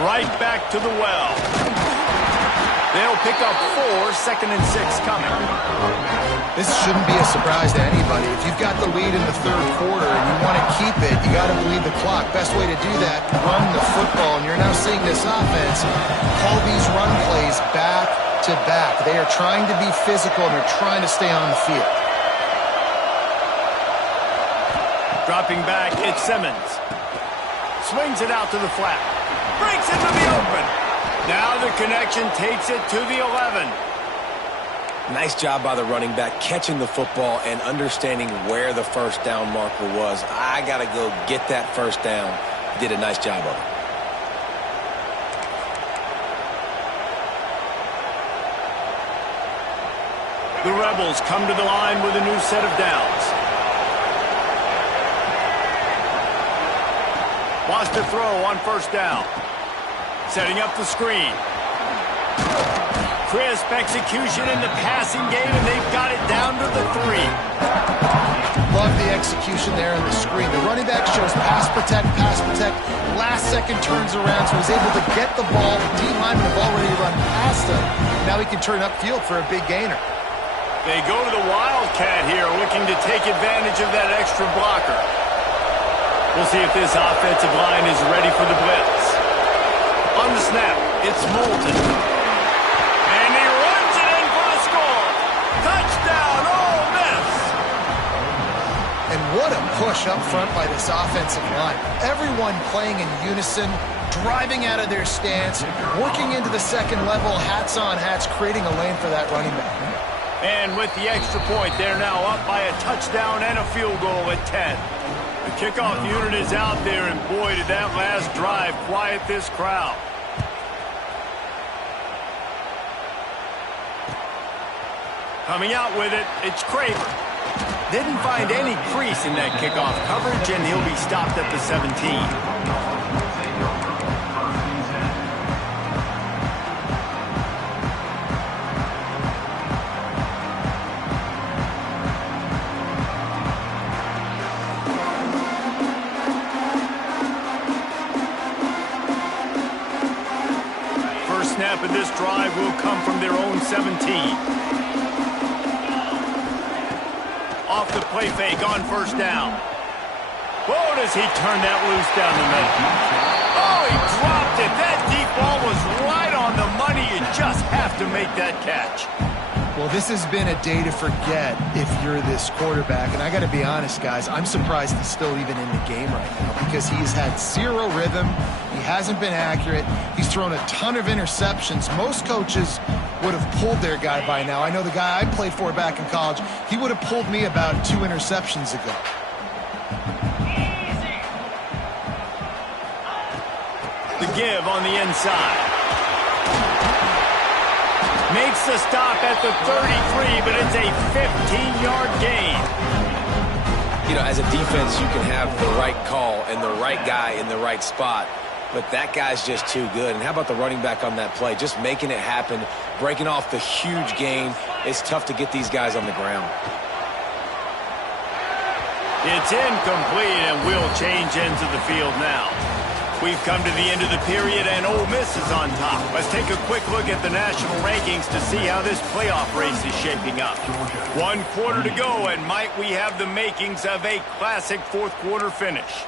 Right back to the well. They'll pick up 4, 2nd and 6 coming. This shouldn't be a surprise to anybody. If you've got the lead in the 3rd quarter and you want to keep it, you got to bleed the clock. Best way to do that, run the football. And you're now seeing this offense call these run plays back to back. They are trying to be physical and they're trying to stay on the field. Dropping back, it's Simmons. Swings it out to the flat. Breaks into the open. Now the connection takes it to the 11. Nice job by the running back, catching the football and understanding where the first down marker was. I got to go get that first down. Did a nice job of it. The Rebels come to the line with a new set of downs. Wants to throw on first down. Setting up the screen. Crisp execution in the passing game, and they've got it down to the 3. Love the execution there on the screen. The running back shows pass protect, pass protect. Last second turns around, so he's able to get the ball. The D-lineman have already run past him. Now he can turn upfield for a big gainer. They go to the Wildcat here, looking to take advantage of that extra blocker. We'll see if this offensive line is ready for the blitz. on the snap. It's Moulton. And he runs it in for the score. Touchdown, Ole Miss. And what a push up front by this offensive line. Everyone playing in unison, driving out of their stance, working into the second level, hats on hats, creating a lane for that running back. And with the extra point, they're now up by a touchdown and a field goal at 10. The kickoff unit is out there, and boy, did that last drive quiet this crowd. Coming out with it, it's Kramer. Didn't find any crease in that kickoff coverage, and he'll be stopped at the 17. Snap of this drive will come from their own 17. Off the play fake on first down. Oh, does he turn that loose down the middle? Oh, he dropped it. That deep ball was right on the money. You just have to make that catch. Well, this has been a day to forget if you're this quarterback. And I got to be honest, guys, I'm surprised he's still even in the game right now because he's had zero rhythm. He hasn't been accurate. He's thrown a ton of interceptions. Most coaches would have pulled their guy by now. I know the guy I played for back in college, he would have pulled me about 2 interceptions ago. The give on the inside. Makes the stop at the 33, but it's a 15-yard gain. You know, as a defense, you can have the right call and the right guy in the right spot, but that guy's just too good. And how about the running back on that play? Just making it happen, breaking off the huge gain. It's tough to get these guys on the ground. It's incomplete, and we'll change ends of the field now. We've come to the end of the period, and Ole Miss is on top. Let's take a quick look at the national rankings to see how this playoff race is shaping up. 1 quarter to go, and might we have the makings of a classic fourth-quarter finish.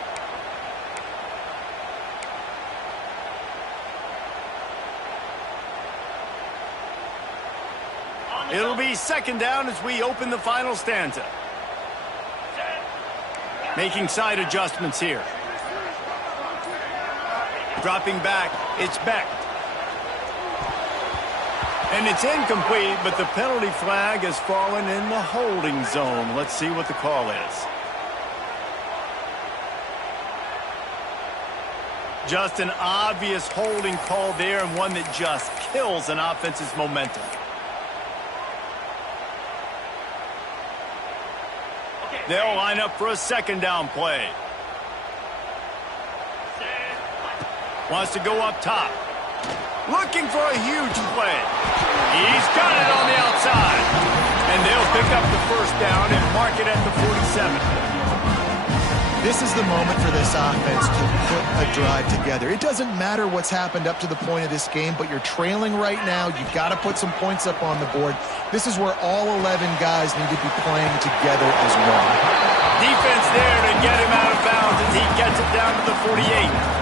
It'll be second down as we open the final stanza. Making side adjustments here. Dropping back, it's Beck. And it's incomplete, but the penalty flag has fallen in the holding zone. Let's see what the call is. Just an obvious holding call there, and one that just kills an offense's momentum. They'll line up for a second down play. Wants to go up top. Looking for a huge play. He's got it on the outside. And they'll pick up the first down and mark it at the 47. This is the moment for this offense to put a drive together. It doesn't matter what's happened up to the point of this game, but you're trailing right now. You've got to put some points up on the board. This is where all 11 guys need to be playing together as one. Defense there to get him out of bounds as he gets it down to the 48.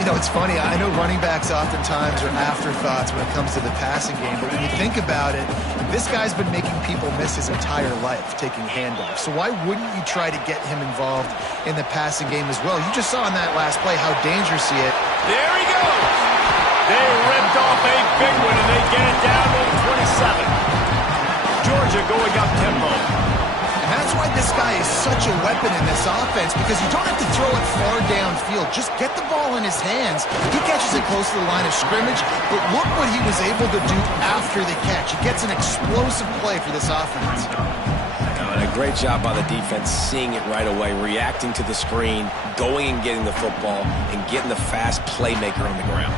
You know, it's funny. I know running backs oftentimes are afterthoughts when it comes to the passing game, but when you think about it, this guy's been making people miss his entire life taking handoffs. So why wouldn't you try to get him involved in the passing game as well? You just saw in that last play how dangerous he is. There he goes. They ripped off a big one, and they get it down to the 27. Georgia going up tempo. And that's why this guy is such a weapon in this offense, because you don't have to throw it far downfield. Just get the ball in his hands. He catches it close to the line of scrimmage, but look what he was able to do after the catch. He gets an explosive play for this offense. And a great job by the defense seeing it right away, reacting to the screen, going and getting the football, and getting the fast playmaker on the ground.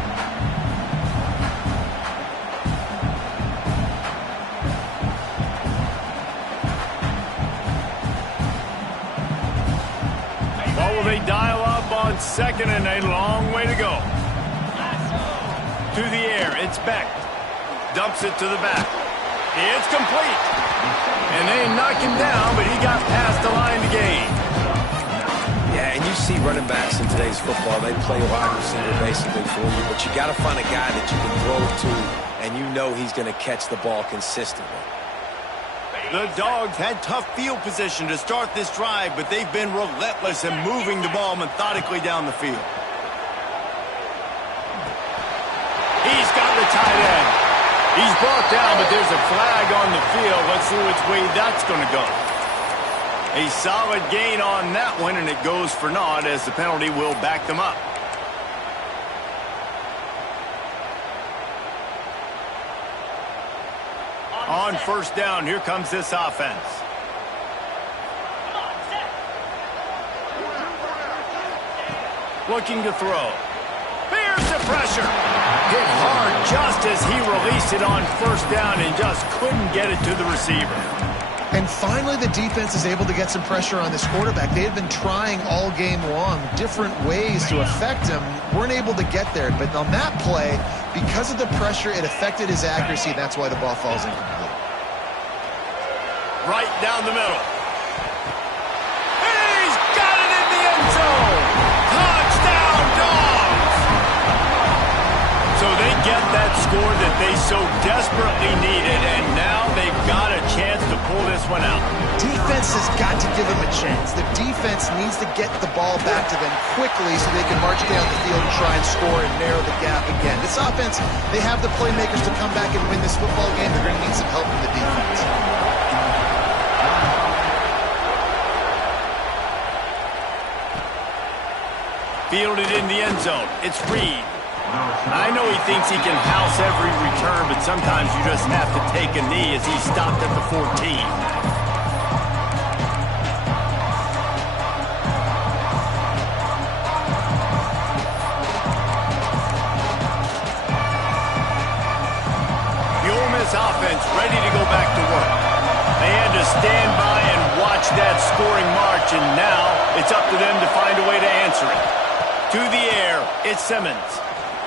They dial up on second, and a long way to go. To the air, it's Beck. Dumps it to the back. It's complete. And they knock him down, but he got past the line to gain. Yeah, and you see running backs in today's football, they play wide receiver basically for you, but you got to find a guy that you can throw it to, and you know he's going to catch the ball consistently. The Dogs had tough field position to start this drive, but they've been relentless in moving the ball methodically down the field. He's got the tight end. He's brought down, but there's a flag on the field. Let's see which way that's going to go. A solid gain on that one, and it goes for naught as the penalty will back them up. On first down, here comes this offense. Looking to throw. Here's the pressure. Hit hard just as he released it on first down and just couldn't get it to the receiver. And finally, the defense is able to get some pressure on this quarterback. They had been trying all game long different ways to affect him. Weren't able to get there. But on that play, because of the pressure, it affected his accuracy. That's why the ball falls incomplete. Right down the middle. He's got it in the end zone. Touchdown, Dogs! So they get that score that they so desperately needed, and now they've got a chance to pull this one out. Defense has got to give them a chance. The defense needs to get the ball back to them quickly so they can march down the field and try and score and narrow the gap again. This offense, they have the playmakers to come back and win this football game. They're going to need some help from the defense. Fielded in the end zone. It's Reed. I know he thinks he can house every return, but sometimes you just have to take a knee as he stopped at the 14. The Ole Miss offense ready to go back to work. They had to stand by and watch that scoring march, and now it's up to them to find a way to answer it. To the air, it's Simmons.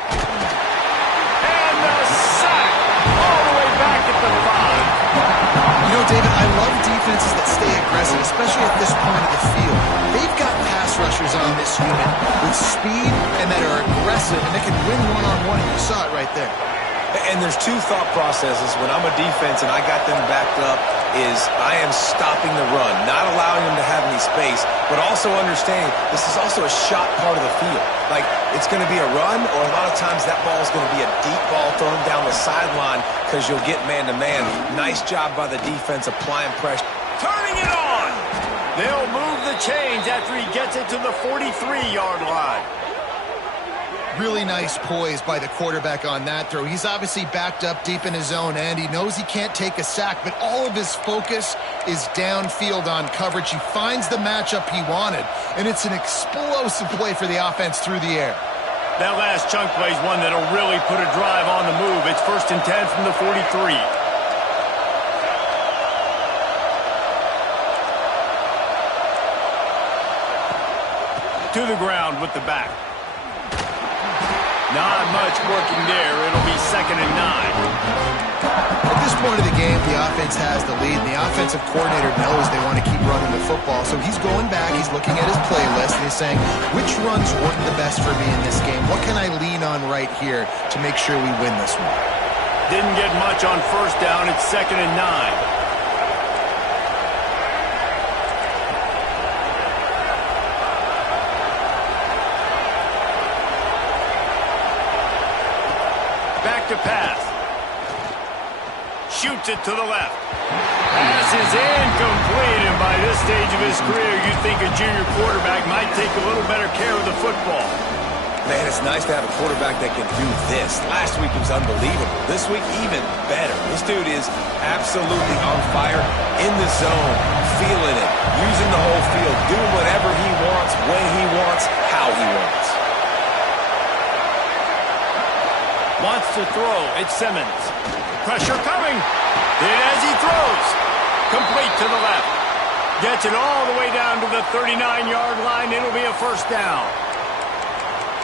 And the sack all the way back at the 5. You know, David, I love defenses that stay aggressive, especially at this point of the field. They've got pass rushers on this unit with speed and that are aggressive, and they can win one-on-one, and you saw it right there. And there's two thought processes when I'm a defense and I got them backed up is I am stopping the run, not allowing them to have any space, but also understanding this is also a shot part of the field. Like, it's going to be a run, or a lot of times that ball is going to be a deep ball thrown down the sideline because you'll get man-to-man. Nice job by the defense applying pressure. Turning it on! They'll move the chains after he gets it to the 43-yard line. Really nice poise by the quarterback on that throw. He's obviously backed up deep in his own end. He knows he can't take a sack, but all of his focus is downfield on coverage. He finds the matchup he wanted, and it's an explosive play for the offense through the air. That last chunk play is one that'll really put a drive on the move. It's 1st and 10 from the 43. To the ground with the back. Not much working there. It'll be 2nd and 9. At this point of the game, the offense has the lead. The offensive coordinator knows they want to keep running the football. So he's going back. He's looking at his playlist, and he's saying, which runs work the best for me in this game? What can I lean on right here to make sure we win this one? Didn't get much on first down. It's 2nd and 9. To pass. Shoots it to the left. Pass is incomplete, and by this stage of his career, you'd think a junior quarterback might take a little better care of the football. Man, it's nice to have a quarterback that can do this. Last week he was unbelievable. This week, even better. This dude is absolutely on fire, in the zone, feeling it, using the whole field, doing whatever he wants, when he wants, how he wants. Wants to throw. It's Simmons. Pressure coming. Hit as he throws. Complete to the left. Gets it all the way down to the 39-yard line. It'll be a 1st down.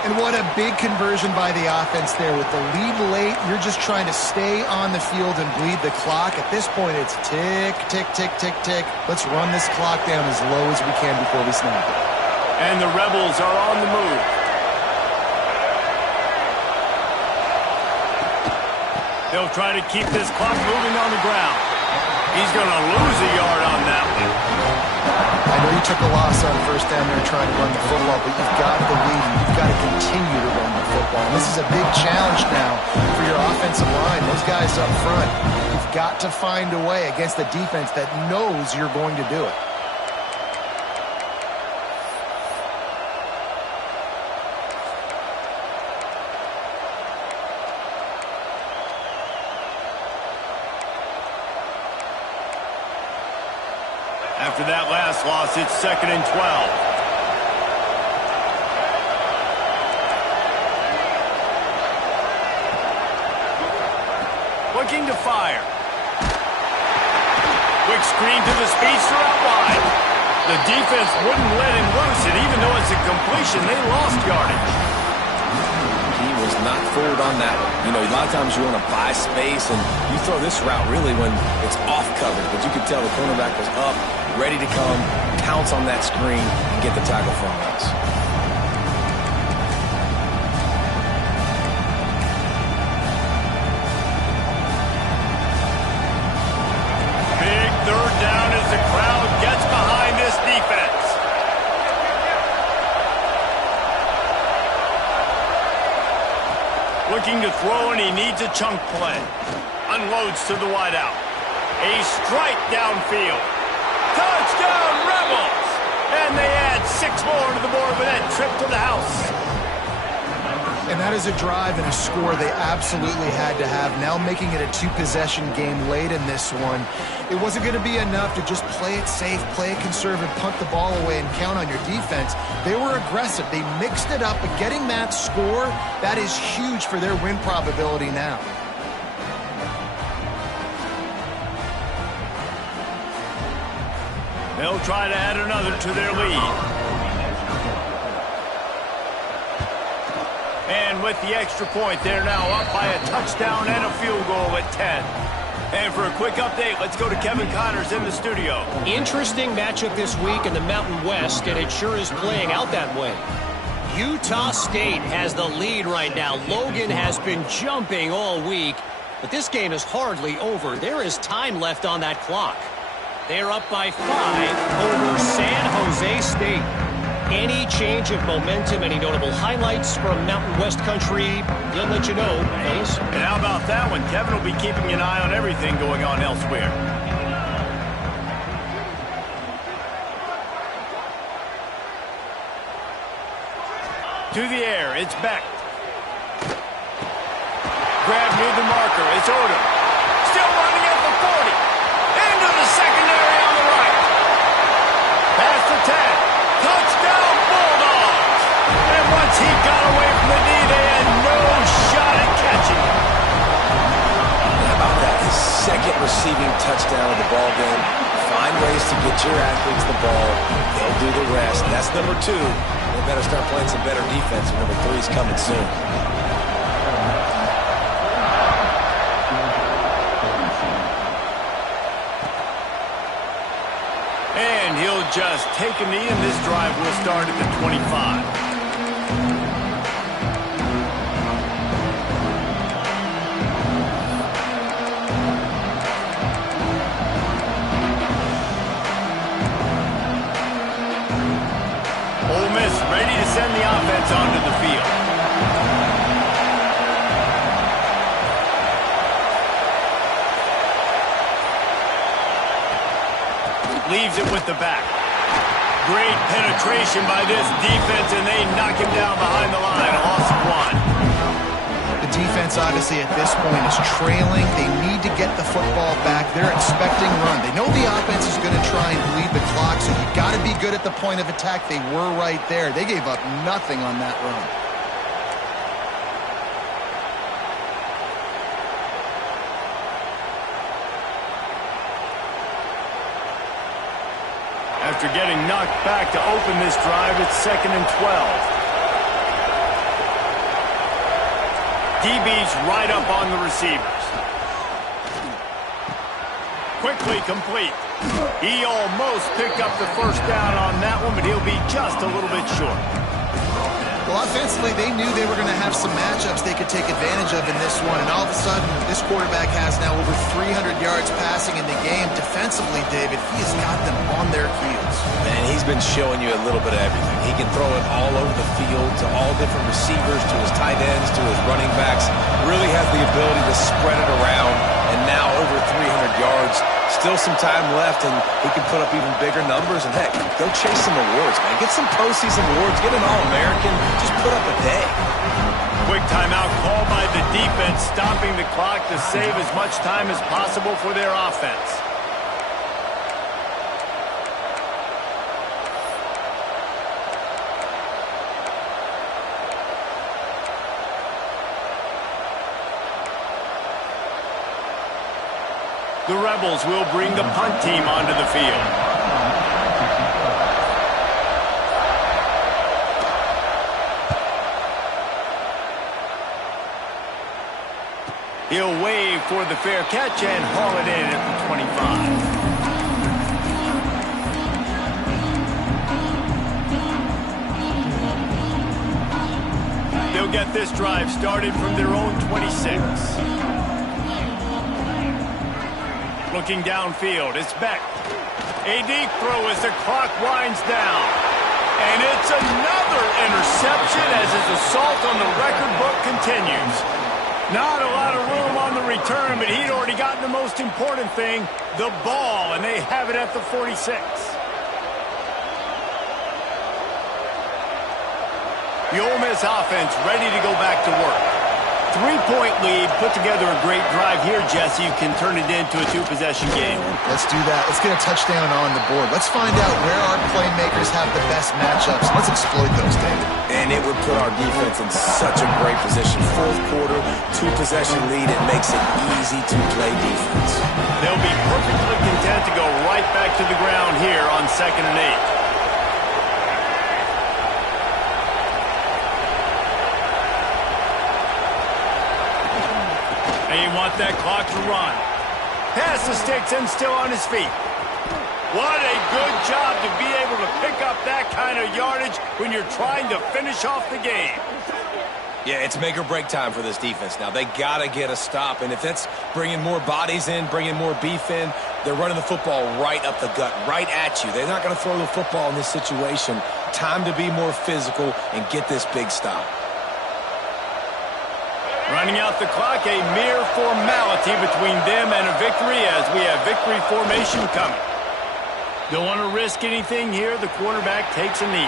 And what a big conversion by the offense there. With the lead late, you're just trying to stay on the field and bleed the clock. At this point, it's tick, tick, tick, tick, tick. Let's run this clock down as low as we can before we snap it. And the Rebels are on the move. They'll try to keep this clock moving on the ground. He's going to lose a yard on that one. I know you took a loss on first down there trying to run the football, but you've got the lead and you've got to continue to run the football. And this is a big challenge now for your offensive line. Those guys up front, you've got to find a way against the defense that knows you're going to do it. After that last loss, it's 2nd and 12. Looking to fire. Quick screen to the speedster out wide. The defense wouldn't let him loose, and even though it's a completion, they lost yardage. He was not fooled on that one. You know, a lot of times you want to buy space, and you throw this route really when it's off coverage. But you could tell the cornerback was up, ready to come, pounce on that screen, and get the tackle from us. Big third down as the crowd gets behind this defense. Looking to throw, and he needs a chunk play. Unloads to the wideout. A strike downfield. Touchdown, Rebels! And they add 6 more to the board with that trip to the house. And that is a drive and a score they absolutely had to have. Now making it a 2-possession game late in this one. It wasn't going to be enough to just play it safe, play it conservative, punt the ball away, and count on your defense. They were aggressive. They mixed it up, but getting that score, that is huge for their win probability now. They'll try to add another to their lead. And with the extra point, they're now up by a touchdown and a field goal at 10. And for a quick update, let's go to Kevin Connors in the studio. Interesting matchup this week in the Mountain West, and it sure is playing out that way. Utah State has the lead right now. Logan has been jumping all week, but this game is hardly over. There is time left on that clock. They're up by 5 over San Jose State. Any change of momentum, any notable highlights from Mountain West country, we'll let you know, fellas. And how about that one? Kevin will be keeping an eye on everything going on elsewhere. To the air, it's Beck. Grab near the marker, it's Odom. Still running at the 40. Into the secondary on the right. Past the 10. Touchdown, Bulldogs! And once he got away from the knee, they had no shot at catching him. How about that? The second receiving touchdown of the ball game. Find ways to get your athletes the ball. They'll do the rest. That's number 2. They better start playing some better defense. Number 3 is coming soon. And he'll just take a knee, and this drive will start at the 25. Ole Miss ready to send the offense onto the field. Leaves it with the back. Great penetration by this defense, and they knock him down behind the line. A loss of 1. The defense, obviously, at this point is trailing. They need to get the football back. They're expecting run. They know the offense is going to try and bleed the clock, so you've got to be good at the point of attack. They were right there. They gave up nothing on that run. After getting knocked back to open this drive, it's 2nd and 12. DB's right up on the receivers. quickly complete. He almost picked up the first down on that one, but he'll be just a little bit short. Well, offensively, they knew they were going to have some matchups they could take advantage of in this one, and all of a sudden, this quarterback has now over 300 yards passing in the game. Defensively, David, he has got them on their heels. Man, he's been showing you a little bit of everything. He can throw it all over the field to all different receivers, to his tight ends, to his running backs. Really has the ability to spread it around, and now over 300 yards. Still some time left, and he can put up even bigger numbers. And, heck, go chase some awards, man. Get some postseason awards. Get an All-American. Just put up a day. Quick timeout called by the defense, stopping the clock to save as much time as possible for their offense. The Rebels will bring the punt team onto the field. He'll wave for the fair catch and haul it in at the 25. They'll get this drive started from their own 26. Looking downfield, it's Beck. A deep throw as the clock winds down. And it's another interception as his assault on the record book continues. Not a lot of room on the return, but he'd already gotten the most important thing, the ball, and they have it at the 46. The Ole Miss offense ready to go back to work. 3-point lead, put together a great drive here, Jesse. You can turn it into a two-possession game. Let's do that. Let's get a touchdown on the board. Let's find out where our playmakers have the best matchups. Let's exploit those, David. And it would put our defense in such a great position. Fourth quarter, two-possession lead. It makes it easy to play defense. They'll be perfectly content to go right back to the ground here on 2nd and 8. They want that clock to run. Pass the sticks and still on his feet. What a good job to be able to pick up that kind of yardage when you're trying to finish off the game. Yeah, it's make or break time for this defense now. They got to get a stop, and if that's bringing more bodies in, bringing more beef in, they're running the football right up the gut, right at you. They're not going to throw the football in this situation. Time to be more physical and get this big stop. Running out the clock, a mere formality between them and a victory as we have victory formation coming. Don't want to risk anything here. The quarterback takes a knee.